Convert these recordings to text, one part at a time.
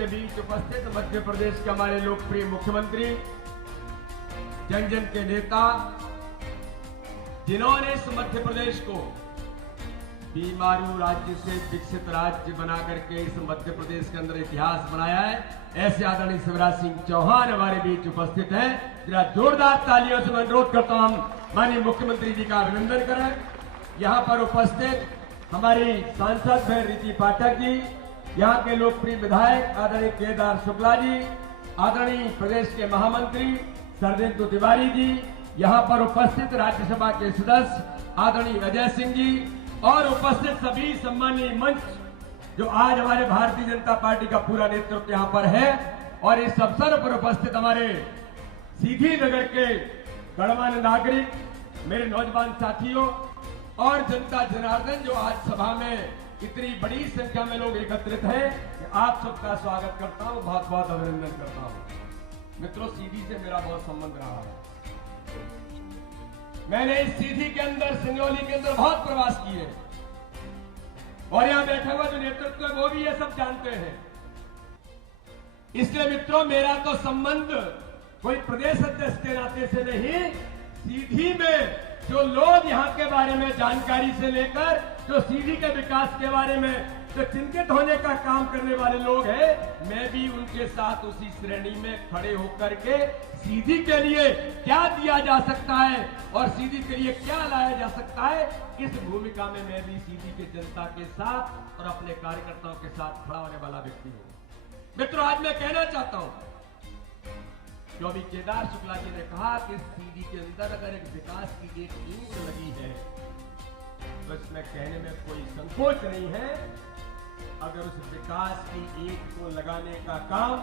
के बीच उपस्थित मध्य प्रदेश के हमारे लोकप्रिय मुख्यमंत्री, जन जन के नेता, जिन्होंने इस मध्य प्रदेश को बीमारू राज्य से विकसित राज्य बना करके इस मध्य प्रदेश के अंदर इतिहास बनाया है, ऐसे आदरणीय शिवराज सिंह चौहान हमारे बीच उपस्थित हैं। जरा जोरदार तालियों से मैं अनुरोध करता हूं माननीय मुख्यमंत्री जी का अभिनंदन करें। यहाँ पर उपस्थित हमारी सांसद बहन रीति पाठक जी, यहाँ के लोकप्रिय विधायक आदरणीय केदार शुक्ला जी, आदरणीय प्रदेश के महामंत्री शरदेंदु तिवारी जी, यहाँ पर उपस्थित राज्यसभा के सदस्य आदरणीय अजय सिंह जी और उपस्थित सभी सम्मानीय मंच जो आज हमारे भारतीय जनता पार्टी का पूरा नेतृत्व यहाँ पर है, और इस अवसर पर उपस्थित हमारे सीधी नगर के गणमान्य नागरिक, मेरे नौजवान साथियों और जनता जनार्दन जो आज सभा में इतनी बड़ी संख्या में लोग एकत्रित हैं, आप सबका स्वागत करता हूं, बहुत बहुत अभिनंदन करता हूं। मित्रों, सीधी से मेरा बहुत संबंध रहा है। मैंने इस सीधी के अंदर, सिंगरौली के अंदर बहुत प्रवास किए और यहां बैठा हुआ जो नेतृत्व है वो भी ये सब जानते हैं। इसलिए मित्रों, मेरा तो संबंध कोई प्रदेश अध्यक्ष के नाते से नहीं, सीधी में जो लोग यहाँ के बारे में जानकारी से लेकर जो सीधी के विकास के बारे में जो चिंतित होने का काम करने वाले लोग हैं, मैं भी उनके साथ उसी श्रेणी में खड़े होकर के सीधी के लिए क्या दिया जा सकता है और सीधी के लिए क्या लाया जा सकता है, इस भूमिका में मैं भी सीधी के जनता के साथ और अपने कार्यकर्ताओं के साथ खड़ा होने वाला व्यक्ति हूं। मित्रों, आज मैं कहना चाहता हूं, जो अभी केदार शुक्ला जी ने कहा कि सीधी के अंदर अगर एक विकास की एक ईंट लगी है तो इसमें कहने में कोई संकोच नहीं है। अगर उस विकास की ईंट को लगाने का काम,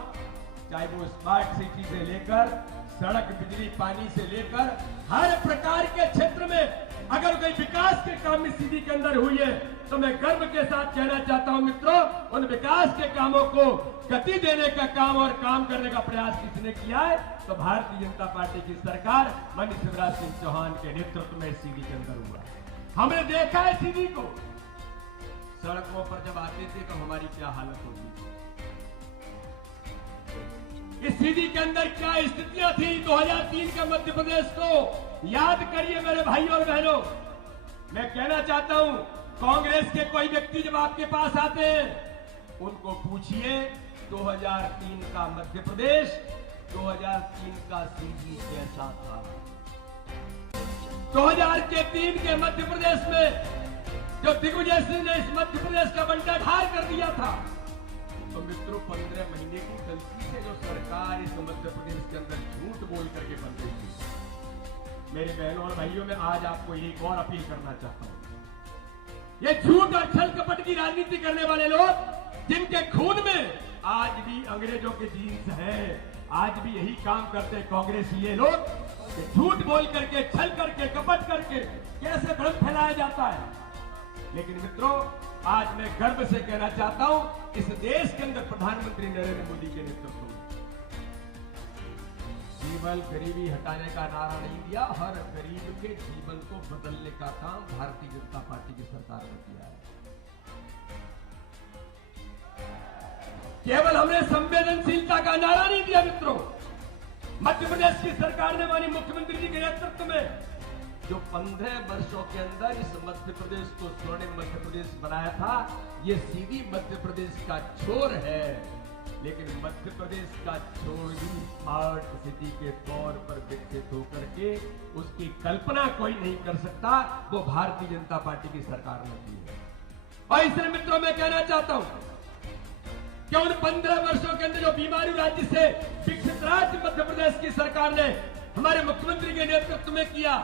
चाहे वो स्मार्ट सिटी से लेकर सड़क, बिजली, पानी से लेकर हर प्रकार के क्षेत्र में अगर कोई विकास के काम में सीधी के अंदर हुई है, तो मैं गर्व के साथ कहना चाहता हूं मित्रों, उन विकास के कामों को गति देने का काम और काम करने का प्रयास किसने किया है, तो भारतीय जनता पार्टी की सरकार माननीय शिवराज सिंह चौहान के नेतृत्व में सीधी के अंदर हुआ। हमने देखा है सीधी को, सड़कों पर जब आते थे तो हमारी क्या हालत होती थी, इस सीधी के अंदर क्या स्थितियां थी। 2003 के मध्य प्रदेश को याद करिए मेरे भाइयों और बहनों। मैं कहना चाहता हूं, कांग्रेस के कोई व्यक्ति जब आपके पास आते हैं, उनको पूछिए 2003 का मध्य प्रदेश, 2003 का सीधी कैसा था। 2003 के मध्य प्रदेश में जो दिग्विजय सिंह ने इस मध्य प्रदेश का बंटाढार कर दिया था, तो मित्रों 15 महीने की गलती से जो सरकार इस मध्य प्रदेश के अंदर झूठ बोल करके बन गई थी। मेरे बहनों और भाइयों, में आज आपको एक और अपील करना चाहता हूं। ये झूठ और छल कपट की राजनीति करने वाले लोग, जिनके खून में आज भी अंग्रेजों के जीन्स हैं, आज भी यही काम करते हैं कांग्रेसी ये लोग, झूठ बोल करके, छल करके, कपट करके कैसे भ्रम फैलाया जाता है। लेकिन मित्रों, आज मैं गर्व से कहना चाहता हूं, इस देश के अंदर प्रधानमंत्री नरेंद्र मोदी के नेतृत्व में केवल गरीबी हटाने का नारा नहीं दिया, हर गरीब के जीवन को बदलने का काम भारतीय जनता पार्टी की सरकार ने किया है। केवल हमने संवेदनशीलता का नारा नहीं दिया मित्रों, मध्य प्रदेश की सरकार ने माननीय मुख्यमंत्री जी के नेतृत्व में जो 15 वर्षों के अंदर इस मध्य प्रदेश को स्वर्णिम मध्य प्रदेश बनाया था, ये सीधी मध्य प्रदेश का छोर है। लेकिन मध्य प्रदेश का छोर भी स्मार्ट सिटी के तौर पर विकसित होकर के उसकी कल्पना कोई नहीं कर सकता, वो भारतीय जनता पार्टी की सरकार ने की है। और इसलिए मित्रों, मैं कहना चाहता हूं कि उन 15 वर्षों के अंदर जो बीमारू राज्य से विकसित राज्य मध्य प्रदेश की सरकार ने हमारे मुख्यमंत्री के नेतृत्व में किया,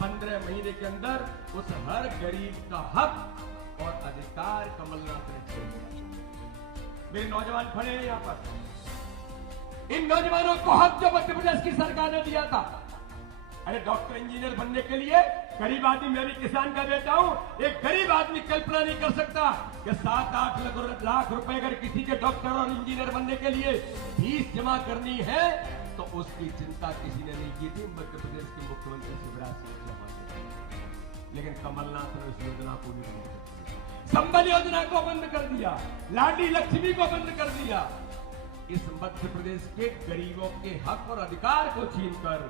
15 महीने के अंदर उस हर गरीब का हक और अधिकार कमलनाथ ने छीन लिया। मेरे नौजवान खड़े हैं यहाँ पर, इन नौजवानों को हक जो मध्य प्रदेश की सरकार ने दिया था, अरे डॉक्टर इंजीनियर बनने के लिए गरीब आदमी, मैं भी किसान का बेटा हूं, एक गरीब आदमी कल्पना नहीं कर सकता कि 7-8 लाख रुपए अगर किसी के डॉक्टर और इंजीनियर बनने के लिए फीस जमा करनी है, तो उसकी चिंता किसी ने नहीं की थी, मध्य प्रदेश के मुख्यमंत्री शिवराज सिंह चौहान। लेकिन कमलनाथ ने उस योजना को भी बंद कर दिया, संबल योजना को बंद कर दिया, लाडली लक्ष्मी को बंद कर दिया। इस मध्य प्रदेश के गरीबों के हक और अधिकार को छीनकर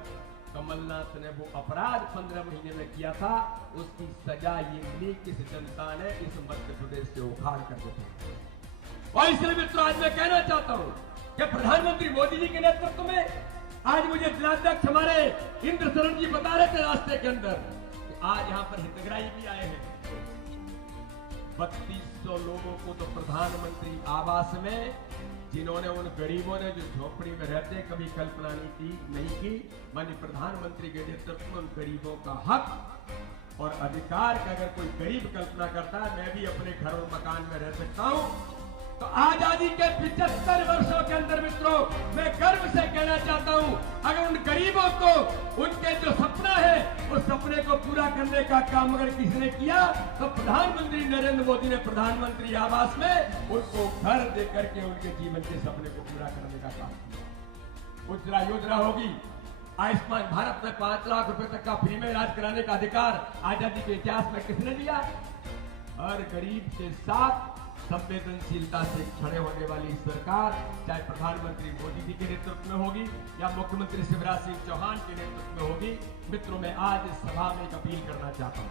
कमलनाथ ने वो अपराध 15 महीने में किया था, उसकी सजा ये मिली कि इस जनता ने इस मध्य प्रदेश से उखाड़ कर दिया। और इसलिए मित्रों आज मैं कहना चाहता हूं कि प्रधानमंत्री मोदी जी के नेतृत्व में आज मुझे जिलाध्यक्ष हमारे इंद्र शरण जी बता रहे थे रास्ते के अंदर कि आज यहाँ पर हितग्राही भी आए हैं। 3200 लोगों को तो प्रधानमंत्री आवास में, जिन्होंने उन गरीबों ने जो झोपड़ी में रहते कभी कल्पना नहीं की, माननीय प्रधानमंत्री के नेतृत्व में उन गरीबों का हक और अधिकार का अगर कोई गरीब कल्पना करता है मैं भी अपने घर और मकान में रह सकता हूं, तो आजादी के 75 वर्षों के अंदर मित्रों मैं गर्व से कहना चाहता हूं, अगर उन गरीबों को उनके जो सपना है उस सपने को पूरा करने का काम अगर किसी ने किया तो प्रधानमंत्री नरेंद्र मोदी ने प्रधानमंत्री आवास में उनको घर दे करके उनके जीवन के सपने को पूरा करने का काम किया। उज्ज्वला योजना होगी, आयुष्मान भारत में 5 लाख रुपए तक का फ्री में इलाज कराने का अधिकार आजादी के इतिहास में किसने दिया? हर गरीब के साथ संवेदनशीलता से खड़े होने वाली सरकार चाहे प्रधानमंत्री मोदी जी के नेतृत्व में होगी या मुख्यमंत्री शिवराज सिंह चौहान के नेतृत्व में होगी। मित्रों मैं आज इस सभा में एक अपील करना चाहता हूं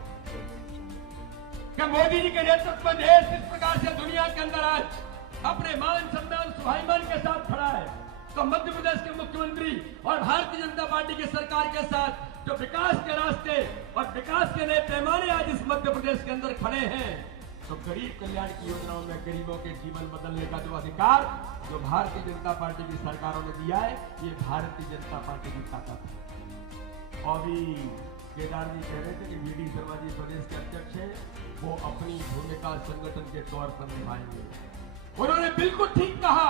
कि मोदी जी के नेतृत्व में देश इस प्रकार से दुनिया के अंदर आज अपने मान सम्मान स्वाभिमान के साथ खड़ा है, तो मध्य प्रदेश के मुख्यमंत्री और भारतीय जनता पार्टी की सरकार के साथ जो विकास के रास्ते और विकास के नए पैमाने आज इस मध्य प्रदेश के अंदर खड़े हैं, तो गरीब कल्याण की योजनाओं में गरीबों के जीवन बदलने का जो अधिकार जो भारतीय जनता पार्टी की सरकारों ने दिया है, ये भारतीय जनता पार्टी की ताकत है। और भी केदार जी कह रहे थे कि वीडी शर्मा जी प्रदेश के अध्यक्ष हैं, वो अपनी भूमिका संगठन के तौर पर निभाएंगे। उन्होंने बिल्कुल ठीक कहा,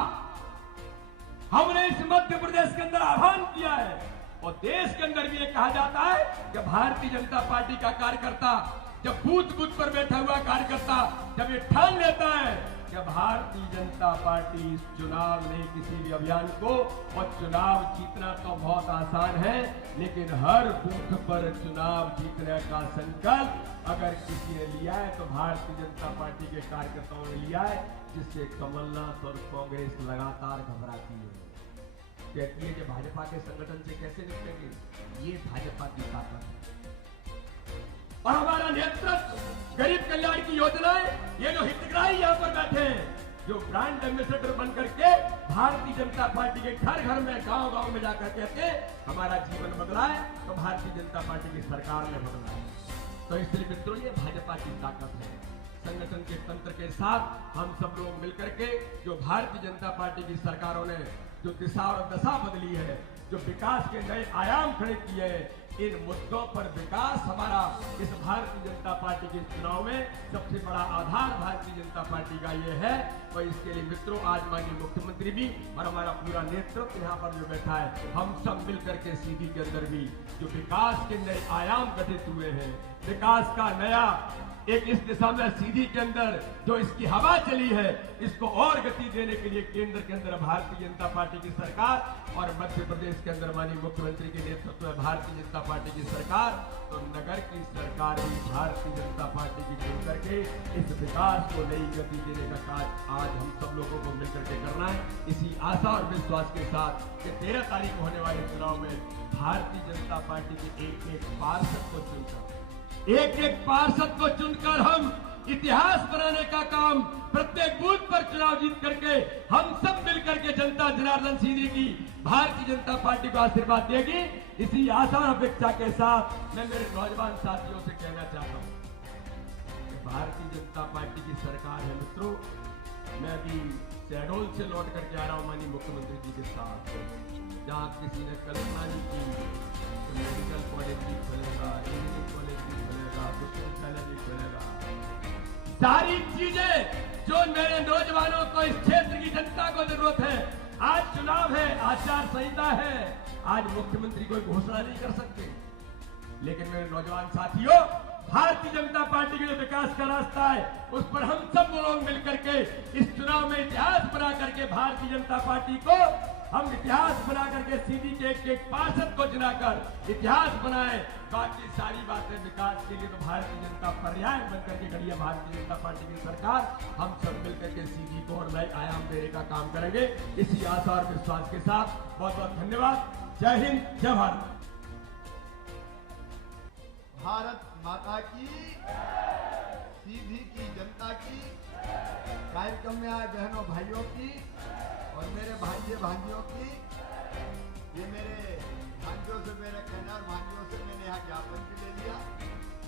हमने इस मध्य प्रदेश के अंदर आह्वान किया है और देश के अंदर भी ये कहा जाता है कि भारतीय जनता पार्टी का कार्यकर्ता जब बूथ पर बैठा हुआ कार्यकर्ता जब ये ठान लेता है कि भारतीय जनता पार्टी इस चुनाव में किसी भी अभियान को, और चुनाव जीतना तो बहुत आसान है लेकिन हर बूथ पर चुनाव जीतने का संकल्प अगर किसी ने लिया है तो भारतीय जनता पार्टी के कार्यकर्ताओं ने लिया है, जिससे कमलनाथ और कांग्रेस लगातार घबराती है, कहती है कि भाजपा के संगठन से कैसे निपटेंगे। ये भाजपा की ताकत है और हमारा नेतृत्व गरीब कल्याण की योजनाएं, ये जो हितग्राही यहाँ पर बैठे हैं, जो ब्रांड एम्बेसडर बनकर के भारतीय जनता पार्टी के घर घर में गांव गांव में जाकर कहते हमारा जीवन बदला है, तो भारतीय जनता पार्टी की सरकार ने बदला है। तो इसलिए मित्रों ये भाजपा की ताकत है। संगठन के तंत्र के साथ हम सब लोग मिलकर के जो भारतीय जनता पार्टी की सरकारों ने जो दिशा और दशा बदली है, जो विकास के नए आयाम खड़े किए हैं, इन मुद्दों पर विकास हमारा इस भारतीय जनता पार्टी के चुनाव में सबसे बड़ा आधार भारतीय जनता पार्टी का ये है। तो इसके लिए मित्रों आज माननीय मुख्यमंत्री भी और हमारा पूरा नेतृत्व यहाँ पर जो बैठा है, हम सब मिलकर के सीधी के अंदर भी जो विकास के नए आयाम गठित हुए हैं, विकास का नया एक इस दिशा में सीधी के अंदर जो इसकी हवा चली है, इसको और गति देने के लिए केंद्र के अंदर भारतीय जनता पार्टी की सरकार और मध्य प्रदेश के अंदर माननीय मुख्यमंत्री के नेतृत्व में भारतीय जनता पार्टी की सरकार, तो नगर की सरकार भी भारतीय जनता पार्टी की चुन करके इस विकास को नई गति देने का कार्य आज हम सब लोगों को मिलकर के करना है। इसी आशा और विश्वास के साथ कि 13 तारीख को होने वाले चुनाव में भारतीय जनता पार्टी के एक पार्षद को चुनकर हम इतिहास बनाने का काम प्रत्येक बूथ पर चुनाव जीत करके हम सब मिलकर के जनता जनार्दन सीधी की भारतीय जनता पार्टी को आशीर्वाद देगी। इसी आशा और अपेक्षा के साथ मैं मेरे नौजवान साथियों से कहना चाहता हूं कि भारतीय जनता पार्टी की सरकार है। मित्रों मैं भी शहडोल से लौट करके आ रहा हूं माननीय मुख्यमंत्री जी के साथ, जहां किसी ने कल्पना नहीं की तो मेडिकल कॉलेज भी खुलेगा, इंजीनियरिंग कॉलेज भी खुलेगा, विश्वविद्यालय भी खुलेगा, सारी चीजें जो मेरे नौजवानों को इस क्षेत्र की जनता को जरूरत है। आज चुनाव है, आचार संहिता है, आज मुख्यमंत्री कोई घोषणा नहीं कर सकते, लेकिन मेरे नौजवान साथियों भारतीय जनता पार्टी के जो विकास का रास्ता है उस पर हम सब लोग मिलकर के इस चुनाव में इतिहास बना करके भारतीय जनता पार्टी को हम इतिहास बना करके सीधी के एक पार्षद को चुनाकर इतिहास बनाए। बाकी सारी बातें विकास के लिए तो भारतीय जनता पर्याय बनकर के खड़ी है। भारतीय जनता पार्टी की सरकार, हम सब मिलकर के सीधी को और नए आयाम देने का काम करेंगे। इसी आशा और विश्वास के साथ बहुत बहुत धन्यवाद। जय हिंद, जय भारत। भारत माता की, सीधी की जनता की, कार्यक्रम में आए बहनों भाइयों की और मेरे भाइयों भांजियों की। ये मेरे भांजियों से मेरे कहना और भांजियों से मैंने यहाँ ज्ञापन भी ले लिया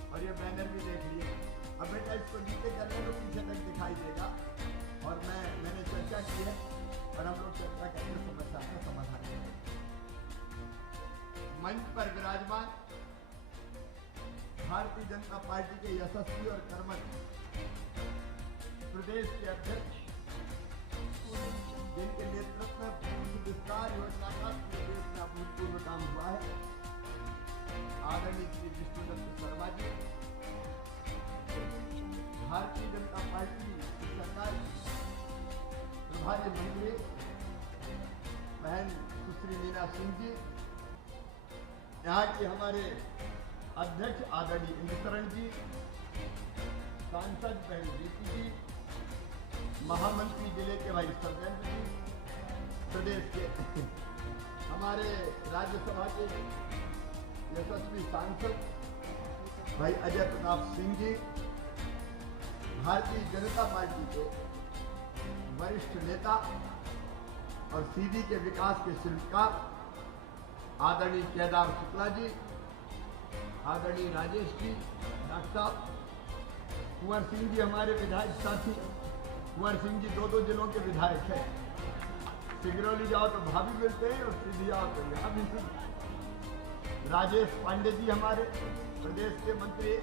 और ये बैनर भी देख लिए। अब बेटा इसको नीचे करने तो पीछे तक दिखाई देगा और मैंने चर्चा की है और हम लोग चर्चा करके समस्या का समाधान करेंगे। मंच पर विराजमान भारतीय जनता पार्टी के यशस्वी और कर्मठ प्रदेश के अध्यक्ष, जिनके नेतृत्व में पूर्ण विस्तार योजना का पूरे देश में अभूतपूर्व काम हुआ है, आदरणीय श्री विष्णुदत्त शर्मा जी, भारतीय जनता पार्टी की सरकार प्रभारी मंत्री बहन सुश्री मीना सिंह जी, यहाँ के हमारे अध्यक्ष आदरणीय इंद्रशरण जी, सांसद बहन दीपी जी, महामंत्री जिले के भाई सर्वेंद्र जी, प्रदेश के हमारे राज्यसभा के यशस्वी सांसद भाई अजय प्रताप सिंह जी, भारतीय जनता पार्टी के वरिष्ठ नेता और सीधी के विकास के शिल्पकार आदरणीय केदार शुक्ला जी, आदरणीय राजेश जी, डॉक्टर साहब, कुंवर सिंह जी हमारे विधायक साथी। कुंवर सिंह जी दो जिलों के विधायक हैं। सिगरौली जाओ तो भाभी मिलते हैं और सीधी आओ तो यहाँ भी मिलते। राजेश पांडे जी हमारे प्रदेश के मंत्री।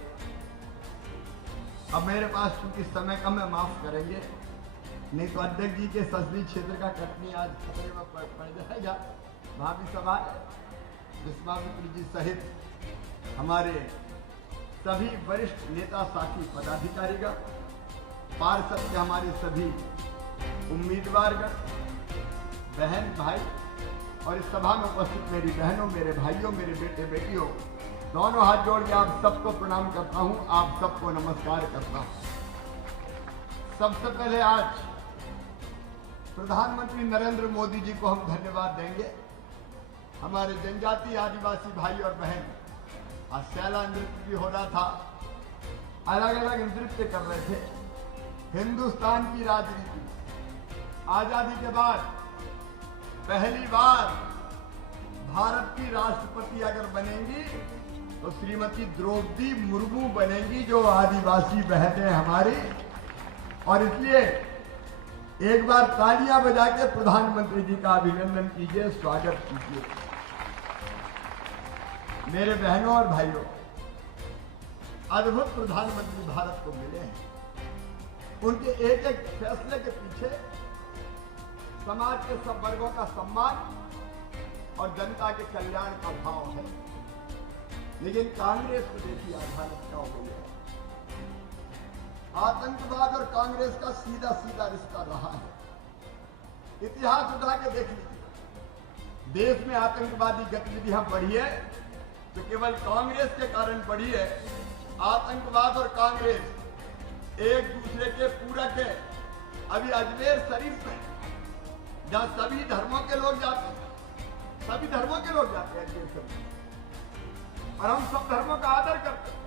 अब मेरे पास चूंकि समय कम है, माफ करेंगे, नहीं तो अध्यक्ष जी के संसदीय क्षेत्र का कटनी आज खतरे में पड़ जाएगा। भाभी सभा विश्वामित्र जी सहित हमारे सभी वरिष्ठ नेता साथी पदाधिकारीगण, पार्षद के हमारे सभी उम्मीदवारगण, बहन भाई और इस सभा में उपस्थित मेरी बहनों, मेरे भाइयों, मेरे बेटे बेटियों, दोनों हाथ जोड़ के आप सबको प्रणाम करता हूं, आप सबको नमस्कार करता हूं। सबसे पहले आज प्रधानमंत्री नरेंद्र मोदी जी को हम धन्यवाद देंगे। हमारे जनजातीय आदिवासी भाई और बहन, आज शैला नृत्य भी हो रहा था, अलग अलग नृत्य कर रहे थे। हिंदुस्तान की राजनीति आजादी के बाद पहली बार भारत की राष्ट्रपति अगर बनेंगी तो श्रीमती द्रौपदी मुर्मू बनेंगी, जो आदिवासी बहनें हमारी। और इसलिए एक बार तालियां बजा के प्रधानमंत्री जी का अभिनंदन कीजिए, स्वागत कीजिए। मेरे बहनों और भाइयों, अद्भुत प्रधानमंत्री भारत को मिले हैं। उनके एक एक फैसले के पीछे समाज के सब वर्गों का सम्मान और जनता के कल्याण का भाव है। लेकिन कांग्रेस को देखिए आज हालत क्या हो गई है। आतंकवाद और कांग्रेस का सीधा सीधा रिश्ता रहा है। इतिहास उठा के देख लीजिए, देश में आतंकवादी गतिविधियां बढ़ी है तो केवल कांग्रेस के कारण बढ़ी है। आतंकवाद और कांग्रेस एक दूसरे के पूरक है। अभी अजमेर शरीफ में जहां सभी धर्मों के लोग जाते हैं, सभी धर्मों के लोग जाते हैं अजमेर शरीफ, और हम सब धर्मों का आदर करते हैं,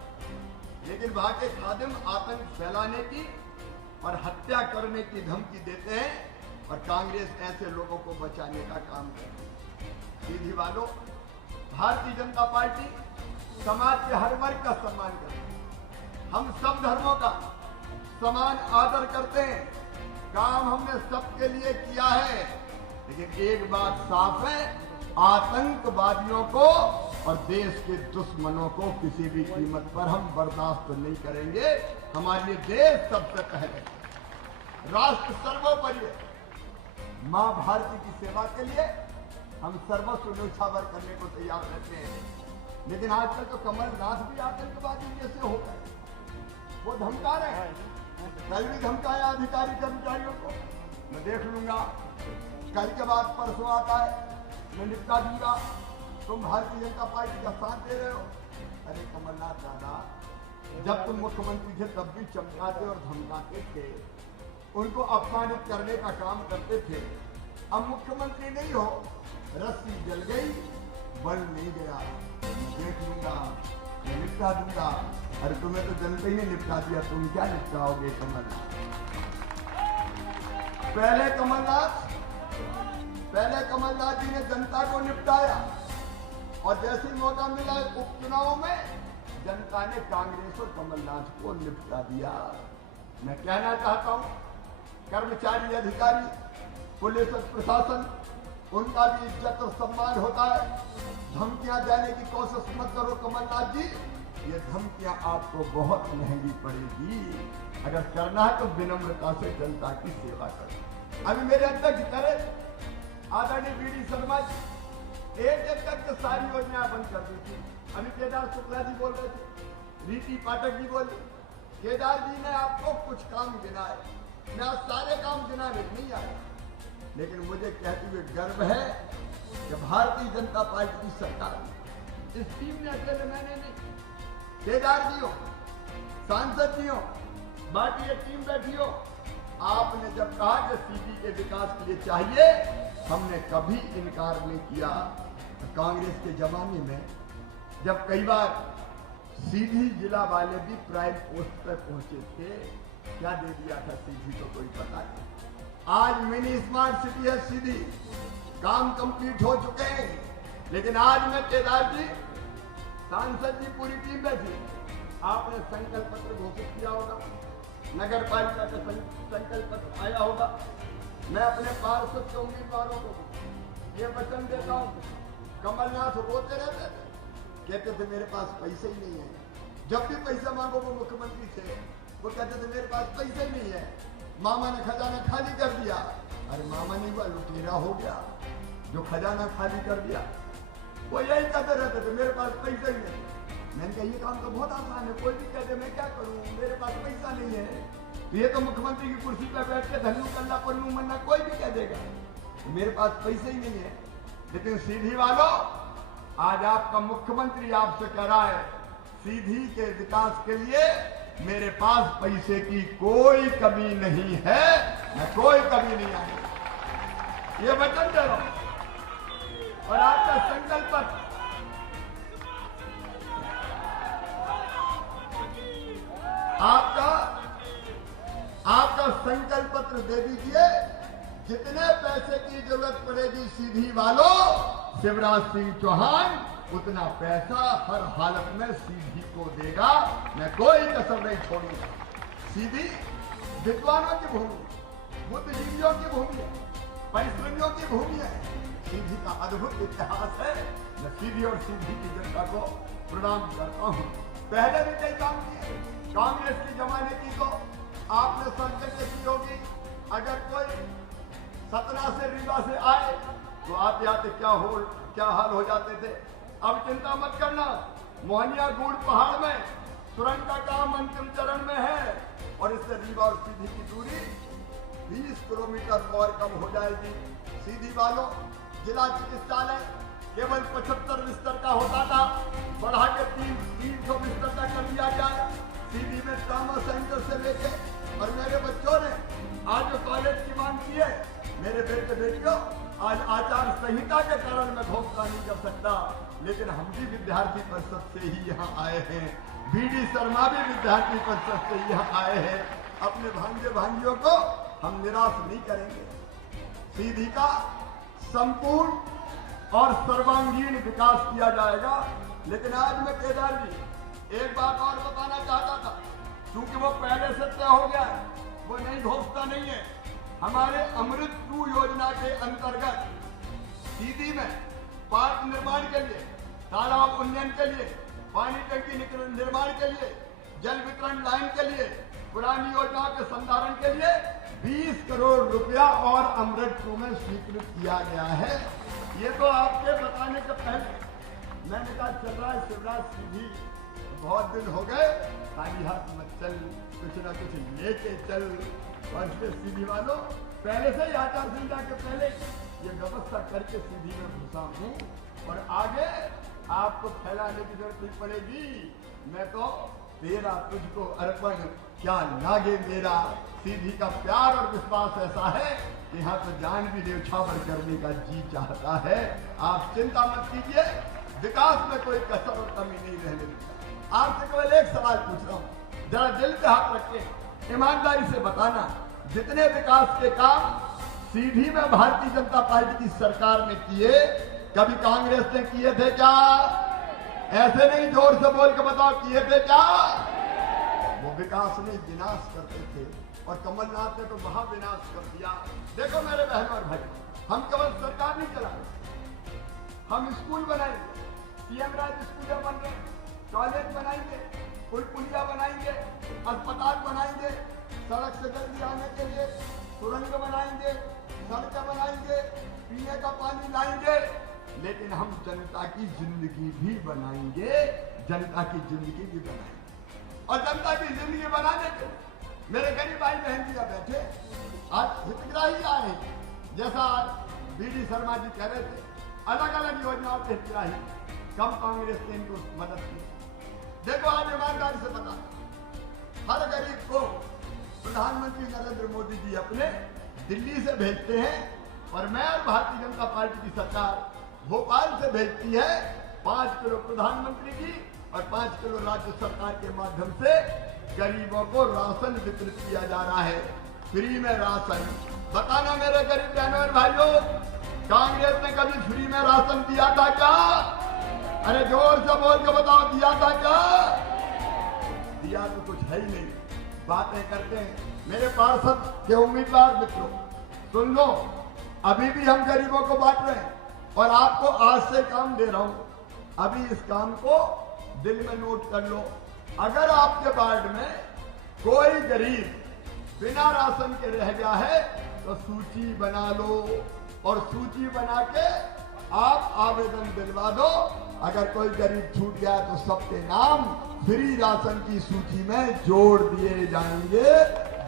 लेकिन वहां के खादिम आतंक फैलाने की और हत्या करने की धमकी देते हैं और कांग्रेस ऐसे लोगों को बचाने का काम करती है। सीधी वालों, भारतीय जनता पार्टी समाज के हर वर्ग का सम्मान करती है। हम सब धर्मों का समान आदर करते हैं। काम हमने सबके लिए किया है, लेकिन एक बात साफ है, आतंकवादियों को और देश के दुश्मनों को किसी भी कीमत पर हम बर्दाश्त नहीं करेंगे। हमारे लिए देश सबसे पहले, राष्ट्र सर्वोपरि है। मां भारती की सेवा के लिए हम सर्वस्व न्यौछावर करने को तैयार रहते हैं। लेकिन आजकल तो कमलनाथ भी आतंकवादी जैसे हो गए, वो धमका रहे हैं। कल भी धमकाया अधिकारी कर्मचारियों को, मैं देख लूंगा, कल के बाद परसों आता है, मैं निपटा दूंगा, तुम भारतीय जनता पार्टी का साथ दे रहे हो। अरे कमलनाथ दादा, जब तुम मुख्यमंत्री थे तब भी चमकाते और धमकाते थे, उनको अपमानित करने का काम करते थे। अब मुख्यमंत्री नहीं हो, रस्सी जल गई, बल नहीं गया, देख लूंगा, निपटा दूंगा। अरे तुम्हें तो जनता ही ने निपटा दिया, तुम क्या निपटाओगे कमलनाथ? पहले कमलनाथ जी ने जनता को निपटाया, और जैसे ही मौका मिला उपचुनाव में जनता ने कांग्रेस और कमलनाथ को निपटा दिया। मैं कहना चाहता हूं, कर्मचारी, अधिकारी, पुलिस और प्रशासन, उनका भी इज्जत और सम्मान होता है। धमकियां देने की कोशिश मत करो कमलनाथ जी, ये धमकियां आपको बहुत महंगी पड़ेगी। अगर करना है तो विनम्रता से जनता की सेवा करो। अभी मेरे अध्यक्ष करे आदरणीय वीडी शर्मा जी एक तक के सारी योजनाएं बंद कर दी थी। अभी केदार शुक्ला जी बोल रहे थे, रीति पाठक जी बोली, केदार जी ने आपको कुछ काम गिनाए, मैं आज सारे काम गिनाने नहीं आया, लेकिन मुझे कहते हुए गर्व है कि भारतीय जनता पार्टी की सरकार इस टीम ने अकेले मैंने नहीं, केदार जी हो, सांसद जी हो, बाकी एक टीम बैठी हो, आपने जब कहा कि सीधी के विकास के लिए चाहिए, हमने कभी इनकार नहीं किया। कांग्रेस के जमाने में जब कई बार सीधी जिला वाले भी प्राइम पोस्ट पर पहुंचे थे, क्या दे दिया था सीधी को कोई पता नहीं। आज मिनी स्मार्ट सिटी है सीधी, काम कंप्लीट हो चुके हैं, लेकिन आज मैं केदार जी, सांसद जी, पूरी टीम बैठी, आपने संकल्प पत्र घोषित किया होगा, नगर पालिका का संकल्प पत्र आया होगा। मैं अपने पार्षद के उम्मीदवारों को ये वचन देता हूं, कमलनाथ रोते रहते थे, कहते थे मेरे पास पैसे ही नहीं है। जब भी पैसा मांगो, वो मुख्यमंत्री थे, वो कहते थे मेरे पास पैसे ही नहीं है, मामा ने खजाना खाली कर दिया। अरे मामा नहीं हुआ, लुटेरा हो गया जो खजाना खाली कर दिया। वो यही कहते रहते थे मेरे पास पैसे ही नहीं। मैंने कहा ये काम तो बहुत आसान है, कोई भी कहते मैं क्या करूं, मेरे पास पैसा नहीं है, तो ये तो मुख्यमंत्री की कुर्सी पर बैठ के धन्नू कल्ला पन्नू मन्ना कोई भी कह देगा, मेरे पास पैसे ही नहीं है। लेकिन सीधी वालों, आज आपका मुख्यमंत्री आपसे कह रहा है, सीधी के विकास के लिए मेरे पास पैसे की कोई कमी नहीं है, मैं कोई कमी नहीं आई, ये वचन दे रहा हूं। और आपका संकल्प आपका संकल्प पत्र दे दीजिए, जितने पैसे की जरूरत पड़ेगी सीधी वालों, शिवराज सिंह चौहान उतना पैसा हर हालत में सीधी को देगा, मैं कोई कसर नहीं छोड़ूंगा। सीधी विद्वानों की भूमि, बुद्धिजीवियों की भूमि है, परिश्रमियों की भूमि है, सीधी का अद्भुत इतिहास है। मैं सीधी और सीधी की जनता को प्रणाम करता हूं। पहले भी कई काम किए, कांग्रेस के जमाने की तो आपने सड़कें देखी होगी, अगर कोई सतना से रीवा से आए तो आते आते क्या हाल हो जाते थे। अब चिंता मत करना, मोहनिया गुड़ पहाड़ में सुरंग का काम अंतिम चरण में है, और इससे रीवा और सीधी की दूरी 20 किलोमीटर और कम हो जाएगी। सीधी वालों, जिला चिकित्सालय केवल 75 बिस्तर का होता था, बढ़ा के 300 बिस्तर का कर दिया जाए। सीधी में ट्रामा सेंटर से लेके, और मेरे बच्चों ने आज जो कॉलेज की मांग की है, मेरे बेटे बेटियों, आज आचार संहिता के कारण मैं घोषणा नहीं कर सकता, लेकिन हम भी विद्यार्थी परिषद से ही यहाँ आए हैं, वीडी शर्मा भी विद्यार्थी परिषद से यहाँ आए हैं। अपने भांजे भांजियों को हम निराश नहीं करेंगे। सीधी का संपूर्ण और सर्वांगीण विकास किया जाएगा। लेकिन आज मैं केदार जी एक बात और बताना चाहता था, क्योंकि वो पहले से तय हो गया है, वो नई घोषणा नहीं है। हमारे अमृत 2 योजना के अंतर्गत सीधी में पार्क निर्माण के लिए, तालाब उन्नयन के लिए, पानी टंकी निर्माण के लिए, जल वितरण लाइन के लिए, पुरानी योजनाओं के संधारण के लिए 20 करोड़ रुपया और अमृत 2 में स्वीकृत किया गया है। ये तो आपके बताने के पहले मैंने कहा चल रहा है शिवराज सीधी, बहुत दिन हो गए, खाली हाथ मत चल, कुछ ना कुछ लेके चल। और सीधी वालों, पहले से ही आचार संहिता के पहले ये व्यवस्था करके सीधी में घुसा हूं और आगे आपको फैलाने की जरूरत नहीं पड़ेगी। मैं तो तेरा तुझको अर्पण क्या लागे मेरा, सीधी का प्यार और विश्वास ऐसा है कि यहाँ तो जान भी न्यौछावर करने का जी चाहता है। आप चिंता मत कीजिए, विकास में कोई कसर और कमी नहीं रहने देता। आपसे केवल एक सवाल पूछ रहा हूँ, जरा दिल पे हाथ रख के ईमानदारी से बताना, जितने विकास के काम सीधी में भारतीय जनता पार्टी की सरकार ने किए, कभी कांग्रेस ने किए थे क्या? ऐसे नहीं, जोर से बोल के बताओ, किए थे क्या? वो विकास नहीं, विनाश करते थे और कमलनाथ ने तो महाविनाश कर दिया। देखो मेरे बहनों और भाई, हम केवल सरकार नहीं चला रहे, हम स्कूल बनाएंगे, सीएम राज स्कूल बन रहे, कॉलेज बनाएंगे, पुल पुलिया बनाएंगे, अस्पताल बनाएंगे, सड़क से जल्दी आने के लिए सुरंग बनाएंगे, सड़कें बनाएंगे, पीने का पानी लाएंगे, लेकिन हम जनता की जिंदगी भी बनाएंगे, जनता की जिंदगी भी बनाएंगे। और जनता की जिंदगी बनाने के मेरे गरीब भाई बहन जी बैठे आज हितग्राही आए, जैसा बीडी शर्मा जी कह रहे थे, अलग अलग योजनाओं के हितग्राही, कम कांग्रेस ने इनको मदद की। देखो आज ईमानदारी से बता, हर गरीब को प्रधानमंत्री नरेंद्र मोदी जी अपने दिल्ली से भेजते हैं और मैं और भारतीय जनता पार्टी की सरकार भोपाल से भेजती है 5 किलो प्रधानमंत्री की और 5 किलो राज्य सरकार के माध्यम से गरीबों को राशन वितरित किया जा रहा है, फ्री में राशन। बताना मेरे गरीब बहनों और भाइयों, कांग्रेस ने कभी फ्री में राशन दिया था क्या? अरे जोर से बोल के बताओ, दिया था क्या? दिया तो कुछ है ही नहीं, बातें करते हैं। मेरे पार्षद के उम्मीदवार मित्रों, सुन लो, अभी भी हम गरीबों को बांट रहे हैं और आपको आज से काम दे रहा हूं। अभी इस काम को दिल में नोट कर लो, अगर आपके वार्ड में कोई गरीब बिना राशन के रह गया है तो सूची बना लो और सूची बना के आप आवेदन दिलवा दो। अगर कोई गरीब छूट गया तो सबके नाम फ्री राशन की सूची में जोड़ दिए जाएंगे,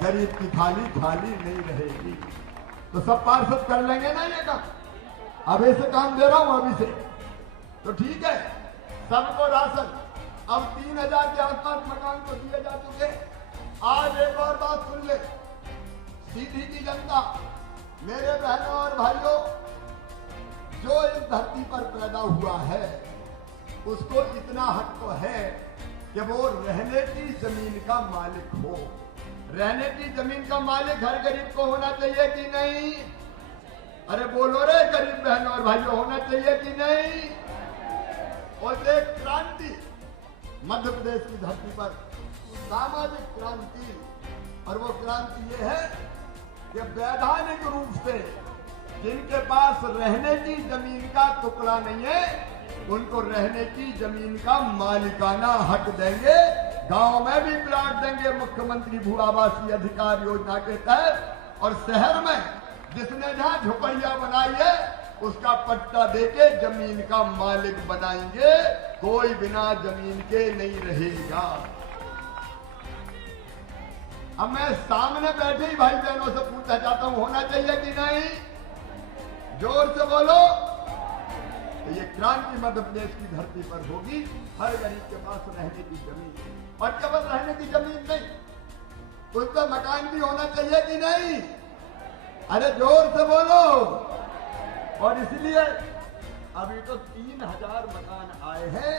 गरीब की थाली खाली नहीं रहेगी। तो सब पार्षद कर लेंगे ना ये काम? अभी से काम दे रहा हूं, अभी से तो ठीक है, सबको राशन। अब 3000 के आसपास मकान को दिए जा चुके। आज एक और बात सुन ले, सीधी की जनता, मेरे बहनों और भाइयों, जो इस धरती पर पैदा हुआ है उसको इतना हक तो है कि वो रहने की जमीन का मालिक हो। रहने की जमीन का मालिक हर गरीब को होना चाहिए कि नहीं? अरे बोलो रे गरीब बहनों और भाइयों, होना चाहिए कि नहीं? और एक क्रांति मध्य प्रदेश की धरती पर, सामाजिक क्रांति, और वो क्रांति ये है कि वैधानिक रूप से जिनके पास रहने की जमीन का टुकड़ा नहीं है उनको रहने की जमीन का मालिकाना हक देंगे। गांव में भी प्लाट देंगे मुख्यमंत्री भू आवासीय अधिकार योजना के तहत, और शहर में जिसने जहां झोपड़ियां बनाई है उसका पट्टा देके जमीन का मालिक बनाएंगे, कोई बिना जमीन के नहीं रहेगा। अब मैं सामने बैठे ही भाई बहनों से पूछना चाहता हूं, होना चाहिए कि नहीं? जोर से बोलो। तो ये क्रांति मध्य प्रदेश की धरती पर होगी, हर गरीब के पास रहने की जमीन, और केवल रहने की जमीन नहीं, उस पर मकान भी होना चाहिए कि नहीं? अरे जोर से बोलो। और इसलिए अभी तो 3000 मकान आए हैं।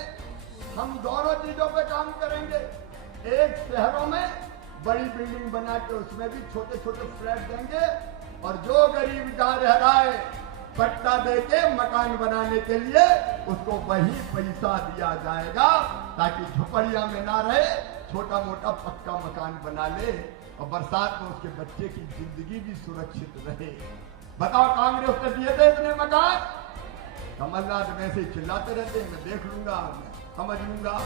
हम दोनों चीजों पे काम करेंगे। एक, शहरों में बड़ी बिल्डिंग बना के उसमें भी छोटे छोटे फ्लैट देंगे, और जो गरीब जहां रह रहा है पट्टा देके मकान बनाने के लिए उसको वही पैसा दिया जाएगा, ताकि झोपड़िया में ना रहे, छोटा मोटा पक्का मकान बना ले और बरसात में उसके बच्चे की जिंदगी भी सुरक्षित रहे। बताओ, कांग्रेस ने दिए थे इतने मकान? कमलनाथ वैसे ही चिल्लाते रहते हैं, मैं देख लूंगा, मैं समझ लूंगा,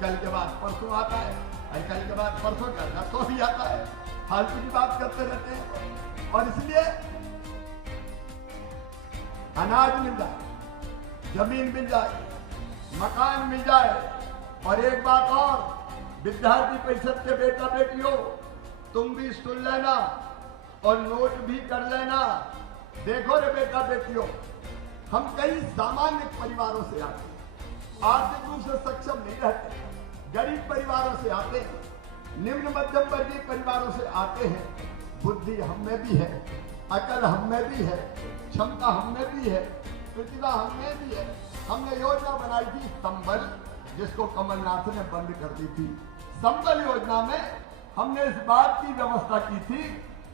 कल के बाद परसों आता है, और कल के बाद परसों का तो भी आता है, फालतू की बात करते रहते हैं। और इसलिए अनाज मिल जाए, जमीन मिल जाए, मकान मिल जाए, और एक बात और, विद्यार्थी परिषद के बेटा बेटियों, तुम भी सुन लेना, और नोट भी कर लेना। देखो रे बेटा बेटियों, हम कई सामान्य परिवारों से आते हैं, आर्थिक रूप से सक्षम नहीं रहते, गरीब परिवारों से आते हैं, निम्न मध्यम वर्गीय परिवारों से आते हैं। बुद्धि हम में भी है, अकल हम में भी है, क्षमता हम में भी है, प्रतिभा हम में भी है। हमने योजना बनाई थी संबल, जिसको कमलनाथ ने बंद कर दी थी। संबल योजना में हमने इस बात की व्यवस्था की थी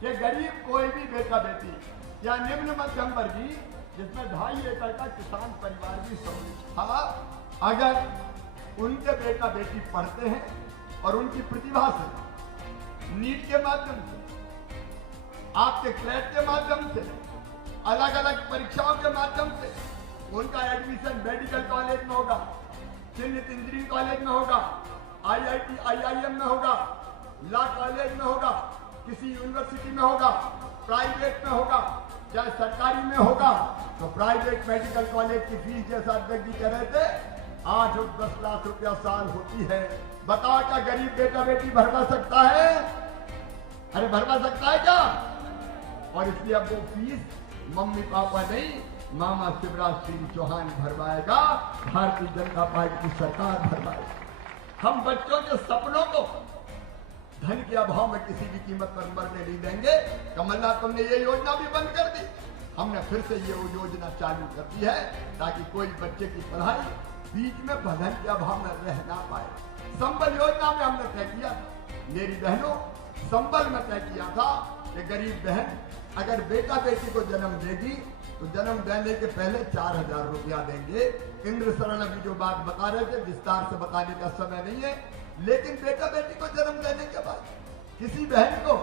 कि गरीब कोई भी बेटा बेटी या निम्न मध्यम वर्गीय, जिसमें 2.5 एकड़ का किसान परिवार भी सम्मिलित था, अगर उनके बेटा बेटी पढ़ते हैं और उनकी प्रतिभा से, नीट के माध्यम से, आपके क्लैट के माध्यम से, अलग अलग परीक्षाओं के माध्यम से उनका एडमिशन मेडिकल कॉलेज में होगा, चिन्हित इंजीनियरिंग कॉलेज में होगा, IIT IIM में होगा, लॉ कॉलेज में होगा, किसी यूनिवर्सिटी में होगा, प्राइवेट में होगा, चाहे सरकारी में होगा, तो प्राइवेट मेडिकल कॉलेज की फीस जैसा अध्यक्ष जी कह रहे थे 8 और 10 लाख रुपया साल होती है। बताओ क्या गरीब बेटा बेटी भरवा सकता है? अरे भरवा सकता है क्या? और इसलिए अब वो फीस मम्मी पापा नहीं, मामा शिवराज सिंह चौहान भरवाएगा, भारतीय जनता पार्टी की सरकार भरवाएगी। हम बच्चों के सपनों को धन के अभाव में किसी भी कीमत पर मरने नहीं देंगे। कमलनाथ तुमने ये योजना भी बंद कर दी, हमने फिर से ये योजना चालू कर दी है ताकि कोई बच्चे की पढ़ाई बीच में धन के अभाव में रह ना पाए। संबल योजना में हमने तय किया था, मेरी बहनों, संबल में तय किया था कि गरीब बहन अगर बेटा बेटी को जन्म देगी तो जन्म देने के पहले 4,000 रुपया देंगे। इंद्र शरण अभी जो बात बता रहे थे, विस्तार से बताने का समय नहीं है, लेकिन बेटा बेटी को जन्म देने के बाद किसी बहन को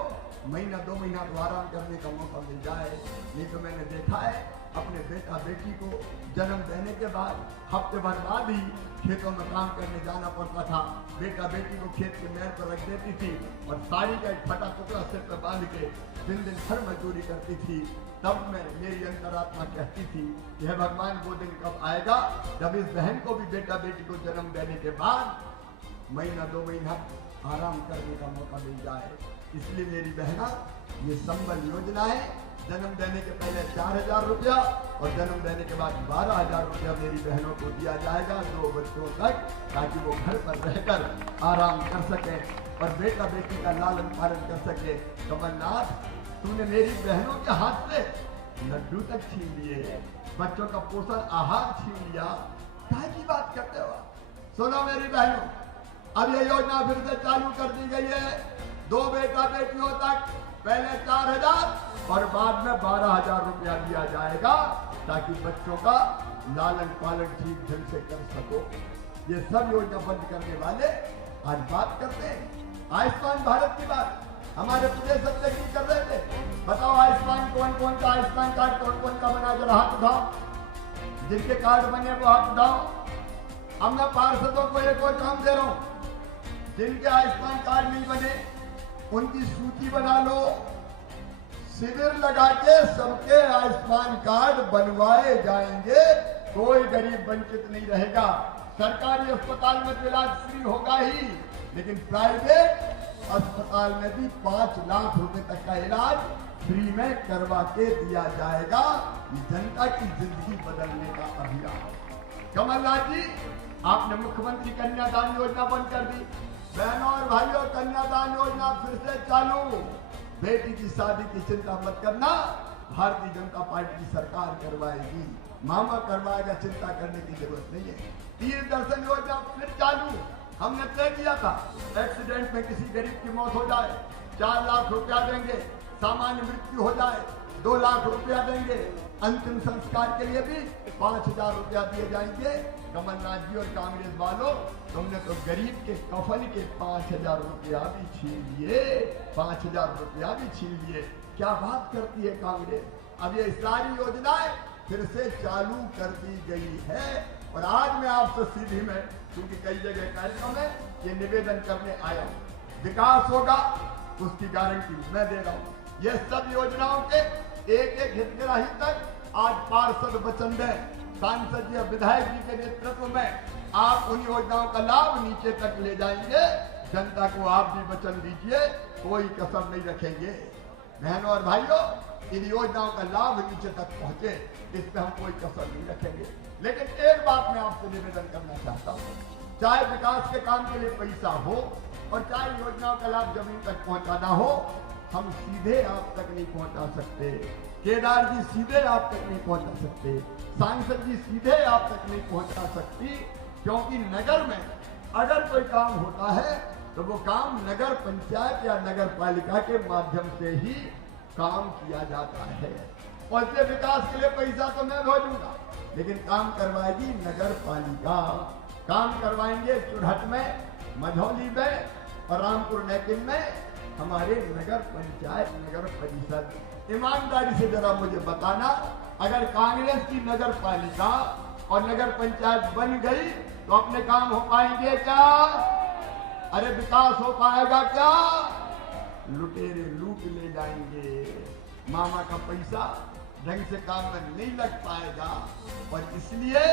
महीना 2 महीना तो आराम करने का मौका मिल जाए। नहीं तो मैंने देखा है अपने बेटा बेटी को जन्म देने के बाद हफ्ते भर बाद ही खेतों में काम करने जाना पड़ता था। बेटा बेटी को खेत के मेड़ पर रख देती थी और साड़ी का एक फटा टुकड़ा सिर पर बांध के दिन भर मजदूरी करती थी। तब मैं, मेरी अंतरात्मा कहती थी कि हे भगवान, वो दिन कब आएगा जब इस बहन को भी बेटा बेटी को जन्म देने के बाद महीना 2 महीना आराम करने का मौका मिल जाए। इसलिए मेरी बहना, ये संबल योजना है। जन्म देने के पहले 4,000 रुपया और जन्म देने के बाद 12,000 रुपया मेरी बहनों को दिया जाएगा 2 बच्चों तक, ताकि वो घर पर रहकर आराम कर सके और बेटा बेटी का लालन पालन कर सके। कमलनाथ, तूने मेरी बहनों के हाथ से लड्डू तक छीन लिए, बच्चों का पोषण आहार छीन लिया, क्या की बात करते हो? सुनो मेरी बहनों, अब ये योजना फिर से चालू कर दी गई है। 2 बेटा बेटियों तक पहले 4,000 और बाद में 12,000 रुपया दिया जाएगा, ताकि बच्चों का लालन पालन ठीक ढंग से कर सको। ये सब योजना बंद करने वाले आज बात करते हैं आयुष्मान भारत की बात। हमारे प्रदेश अध्यक्ष जी कर रहे थे, बताओ आयुष्मान कौन कौन का आयुष्मान कार्ड कौन कौन का बना, जरा हाथ उठाओ। जिनके कार्ड बने वो हाथ उठाओ। अब मैं पार्षदों को एक और काम दे रहा हूं, जिनके आयुष्मान कार्ड नहीं बने उनकी सूची बना लो, शिविर लगा के सबके आयुष्मान कार्ड बनवाए जाएंगे, कोई गरीब वंचित नहीं रहेगा। सरकारी अस्पताल में तो इलाज फ्री होगा ही, लेकिन प्राइवेट अस्पताल में भी 5 लाख रुपए तक का इलाज फ्री में करवा के दिया जाएगा। ये जनता की जिंदगी बदलने का अभियान। कमलनाथ जी, आपने मुख्यमंत्री कन्यादान योजना बंद कर दी। बहनों और भाइयों, कन्यादान योजना फिर से चालू। बेटी की शादी की चिंता मत करना, भारतीय जनता पार्टी की सरकार करवाएगी, मामा करवाएगा, चिंता करने की जरूरत नहीं है। तीर्थ दर्शन योजना फिर चालू। हमने तय किया था, एक्सीडेंट में किसी गरीब की मौत हो जाए 4 लाख रुपया देंगे, सामान्य मृत्यु हो जाए 2 लाख रुपया देंगे, अंतिम संस्कार के लिए भी 5,000 रुपया दिए जाएंगे। कमलनाथ जी और कांग्रेस वालों, तुमने तो गरीब के कफन के 5,000 रुपया भी छीन लिए, 5,000 रुपया भी छीन लिए। क्या बात करती है कांग्रेस? अब ये सारी योजनाएं फिर से चालू कर दी गई है। और आज मैं आपसे सीधी में, क्योंकि कई जगह कार्यक्रम है, ये निवेदन करने आया हूं। विकास होगा उसकी गारंटी मैं दे रहा हूं। ये सब योजनाओं के एक एक हितग्राही तक आज पार्षद वचन दें, सांसद जी, विधायक जी के नेतृत्व में आप उन योजनाओं का लाभ नीचे तक ले जाएंगे। जनता को आप भी वचन दीजिए, कोई कसर नहीं रखेंगे। बहनों और भाइयों, इन योजनाओं का लाभ नीचे तक पहुंचे, इस पे हम कोई कसर नहीं रखेंगे। लेकिन एक बात मैं आपसे निवेदन करना चाहता हूं, चाहे विकास के काम के लिए पैसा हो और चाहे योजनाओं का लाभ जमीन तक पहुंचाना हो, हम सीधे आप तक नहीं पहुंचा सकते। केदार जी सीधे आप तक नहीं पहुंचा सकते, सांसद जी सीधे आप तक नहीं पहुंचा सकती, क्योंकि नगर में अगर कोई काम होता है तो वो काम नगर पंचायत या नगर पालिका के माध्यम से ही काम किया जाता है। और इसलिए विकास के लिए पैसा तो मैं भेजूंगा, लेकिन काम करवाएगी नगर पालिका। काम करवाएंगे चुरहट में, मझौली में और रामपुर नैकिन में हमारे नगर पंचायत, नगर परिषद। ईमानदारी से जरा मुझे बताना, अगर कांग्रेस की नगर पालिका और नगर पंचायत बन गई तो अपने काम हो पाएंगे क्या? अरे विकास हो पाएगा क्या? लुटेरे लूट ले जाएंगे, मामा का पैसा ढंग से काम में नहीं लग पाएगा। और इसलिए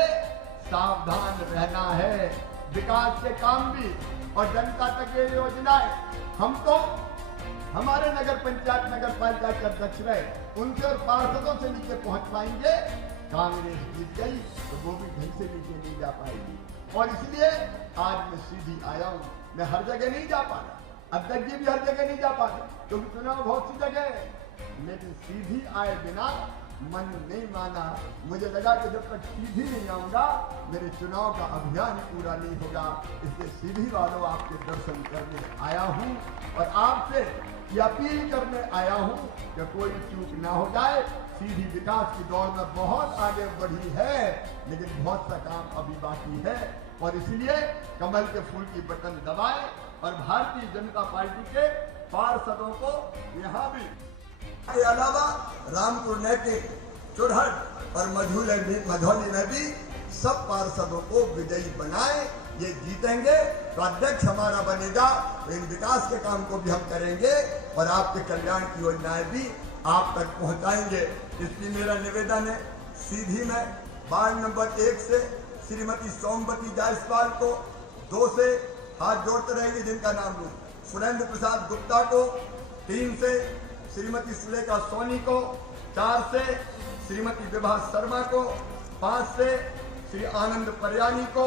सावधान रहना है। विकास के काम भी और जनता तक ये योजनाएं हम तो हमारे नगर पंचायत, नगर पालिका के अध्यक्ष रहे, उनसे और पार्षदों से नीचे पहुंच पाएंगे। कांग्रेस जीत गई तो वो भी ढंग से नीचे नहीं जा पाएगी। और इसलिए आज मैं सीधी आया हूं। मैं हर जगह नहीं जा पा रहा, अध्यक्ष जी भी हर जगह नहीं जा पाते, क्योंकि चुनाव बहुत सी जगह है। लेकिन सीधी आए बिना मन नहीं माना। मुझे लगा कि जब तक सीधी नहीं आऊंगा मेरे चुनाव का अभियान पूरा नहीं होगा। इसलिए सीधी वालों आपके दर्शन करने आया हूं और आपसे ये अपील करने आया हूं कि कोई चूक ना हो जाए। सीधी विकास की दौड़ में बहुत आगे बढ़ी है, लेकिन बहुत सा काम अभी बाकी है। और इसलिए कमल के फूल की बटन दबाएं और भारतीय जनता पार्टी के पार्षदों को यहाँ भी के अलावा रामपुर नैतिक, चुरहट और मझौली में भी सब पार्षदों को विजयी बनाए। ये जीतेंगे तो अध्यक्ष हमारा बनेगा, तो इन विकास के काम को भी हम करेंगे और आपके कल्याण की योजनाएं भी आप तक पहुंचाएंगे। इसलिए मेरा निवेदन है, सीधी में वार्ड नंबर 1 से श्रीमती सोमवती जायसवाल को, 2 से हाथ जोड़ते रहेंगे जिनका नाम लूं, सुरेंद्र प्रसाद गुप्ता को, 3 से श्रीमती सुलेखा सोनी को, 4 से श्रीमती विभा शर्मा को, 5 से श्री आनंद परियानी को,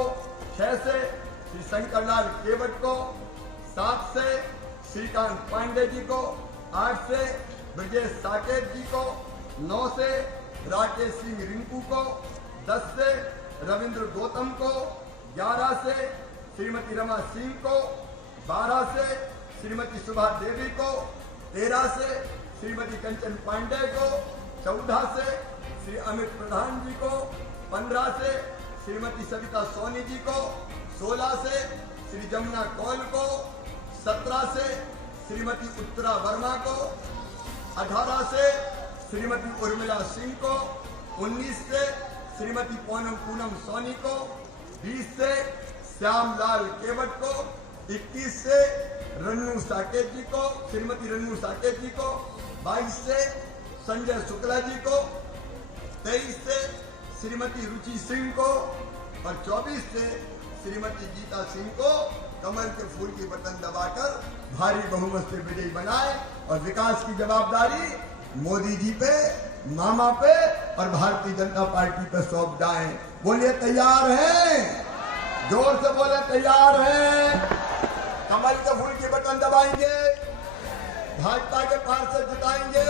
6 से श्री शंकरलाल केवट को, 7 से श्रीकांत पांडे जी को, 8 से ब्रजेश साकेत जी को, 9 से राकेश सिंह रिंकू को, 10 से रविंद्र गौतम को, 11 से श्रीमती रमा सिंह को, 12 से श्रीमती सुभा देवी को, 13 से श्रीमती कंचन पांडे को, 14 से श्री अमित प्रधान जी को, 15 से श्रीमती सविता सोनी जी को, 16 से श्री जमुना कौल को, 17 से श्रीमती उत्तरा वर्मा को, 18 से श्रीमती उर्मिला सिंह को, 19 से श्रीमती पूनम सोनी को, 20 से श्यामलाल केवट को, 21 से रन्नू साकेत जी को, श्रीमती रन्नू साकेत जी को, 22 से संजय शुक्ला जी को, 23 से श्रीमती रुचि सिंह को और 24 से श्रीमती गीता सिंह को कमल के फूल की बटन दबाकर भारी बहुमत से विजयी बनाए और विकास की जवाबदारी मोदी जी पे, मामा पे और भारतीय जनता पार्टी पे सौंप जाएं। बोलिए तैयार हैं? जोर से बोले तैयार हैं? कमल के फूल की बटन दबाएंगे, भाजपा के पार्षद जिताएंगे।